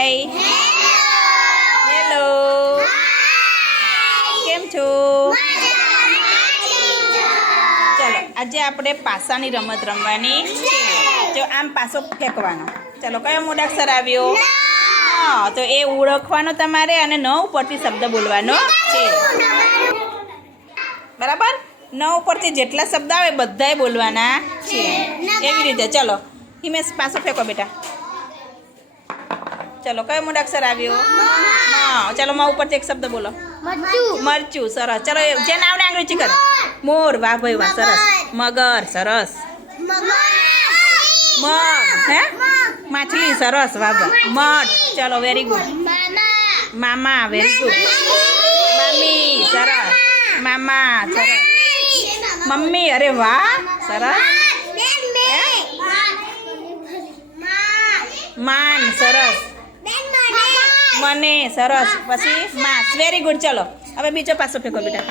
Hi hello કેમ છો? ચલો આજે આપણે પાસાની રમત રમવાની છે. જો આમ પાસો ફેંકવાનો. ચલો કયો મૂળાક્ષર આવ્યો? હા તો એ ઓળખવાનો તમારે અને ન ઉપરથી શબ્દ બોલવાનો છે. બરાબર? ન ઉપરથી જેટલા શબ્દ આવે બધાય બોલવાના છે. એવી રીતે. ચલો હિમેશ પાસો ફેંકો બેટા. ચલો કયો મૂળાક્ષર આવ્યો? હા ચલો માં ઉપરથી એક શબ્દ બોલો. મરચું. સરસ. ચલો જેને જે નાવને અંગ્રેજી કરો મોર વાહ ભાઈ વાહ સરસ. મગર સરસ. મગ હે? માછલી સરસ વાહ ભાઈ મઠ. ચલો વેરી ગુડ મામા વેરી ગુડ મમ્મી સરસ. મામા સરસ. મમ્મી અરે વાહ સરસ માન સરસ મને સરસ. પછી માસ. વેરી ગુડ ચલો. હવે બીજો પાસો ફેંકો બેટા.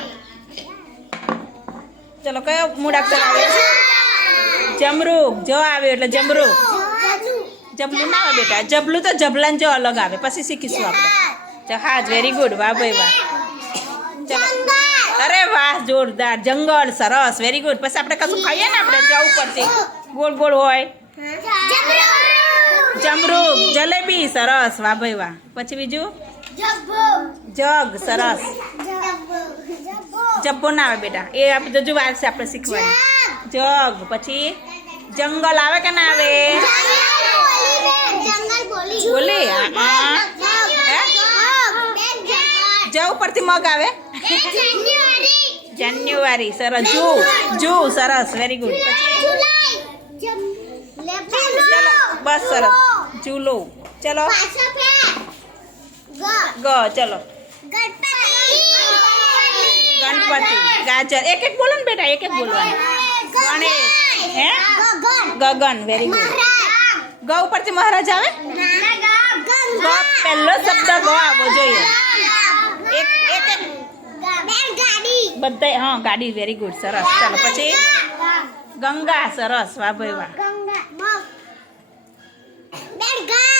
ચલો, કયો મૂળાક્ષર આવ્યો જમરૂક જો આવ્યો એટલે જમરૂક જબલું ના આવે બેટા. જબલું તો જબલાન જો અલગ આવે. પછી શીખીશું આપણે. હા વેરી ગુડ વાહ ભાઈ વાહ. ચલો. અરે વાહ, જોરદાર. જંગલ, સરસ. વેરી ગુડ પછી આપણે કશું ખાઈએ ને આપણે? જવું પડશે. ગોળ ગોળ હોય. જમરૂક જલેબી સરસ વાહ ભાઈ વાહ. પછી બીજું? જગ સરસ. જબ્બો ના આવે બેટા. એ આપણે જજુ વાર છે આપણે શીખવાની. જગ પછી? જંગલ આવે કે ના આવે? બોલી હા? જ ઉપરથી મગ આવે? જાન્યુઆરી સરસ. જુ જુ સરસ. વેરી ગુડ પછી બસ સરસ. ચૂલો. ચલો. ગ, ચલો. ગણપતિ. ગાજર. એક એક બોલો ને બેટા, એક એક બોલવાનું. ગણેશ. હે? ગગન. વેરી ગુડ ગ ઉપરથી મહારાજ આવે? ગ પહેલો શબ્દ ગ આવવો જોઈએ. એક એક બધા હા, ગાડી. વેરી ગુડ સરસ. ચાલો, પછી? ગંગા. સરસ. વાહ ભાઈ, વાહ.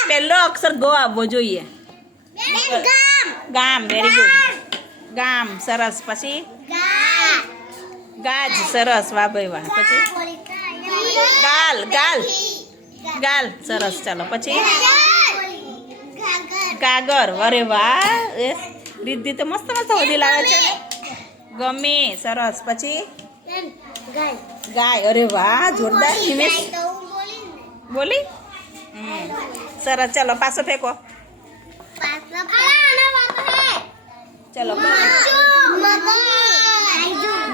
પહેલો અક્ષર ગો આવવો જોઈએ. ગામ વેરી ગુડ ગામ. સરસ. પછી? ગાજ સરસ. વાહ ભાઈ વાહ. પછી? ગાલ ગાલ. ગાલ સરસ. ચાલો પછી? ગાગર. અરે વાહ. એ રીતિ તો મસ્ત મસ્ત હોદી લાવે છે ગમે. સરસ. પછી? ગાય. અરે વાહ જોરદાર બોલી. સરસ ચલો પાછો ફેંકો ચલો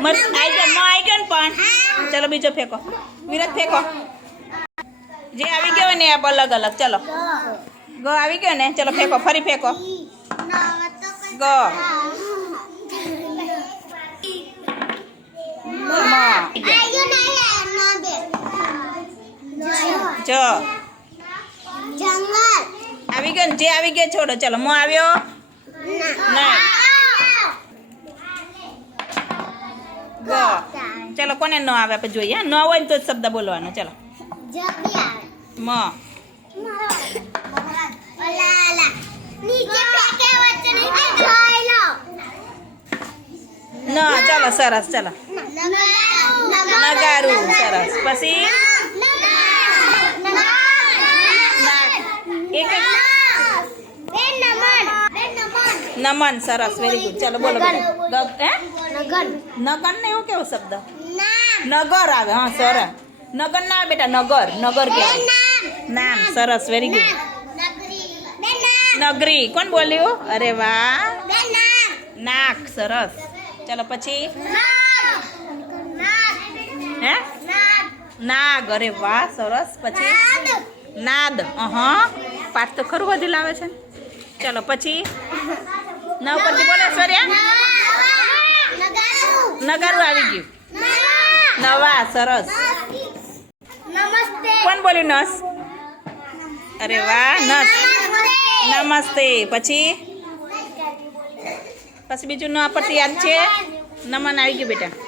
મત આઈ ગયો ન આઈ ગયો ને પણ ચલો બીજો ફેંકો વિરત ફેંકો જે આવી ગયો ને એ અલગ અલગ ચલો ગ આવી ગયો ને ચલો ફેંકો ફરી ફેંકો ગ ગયો ને જે આવી ગયા છોડો ચલો મો આવ્યો? ગ. ચલો કોને ન આવે આપણે જોઈએ ન હોય ને તો જ શબ્દ બોલવાનો ચલો. મ. ન. ચલો સરસ ચલો. નગારું સરસ. પછી નાક એક એક નમન સરસ વેરી ગુડ ચાલો બોલો બોલો ગ હે? નગન. ને એવું કેવો શબ્દ? નગર આવે હા સરસ. નગર ના આવે બેટા નગર નગર કે નામ. સરસ વેરી ગુડ નગરી. કોણ બોલ્યું? અરે વાહ. નાક સરસ. ચાલો પછી? હે? નાગ. અરે વાહ સરસ. પછી? નાદ. અહ. પાઠ તો ખરું બધું લાવે છે. ચાલો પછી? નવ ઉપરથી બોલે સર્યા નગારું આવી ગયું. નવા સરસ. કોણ બોલ્યું નસ? અરે વાહ નસ. નમસ્તે. પછી? પછી બીજું ન પરથી યાદ છે? નમન આવી ગયું બેટા.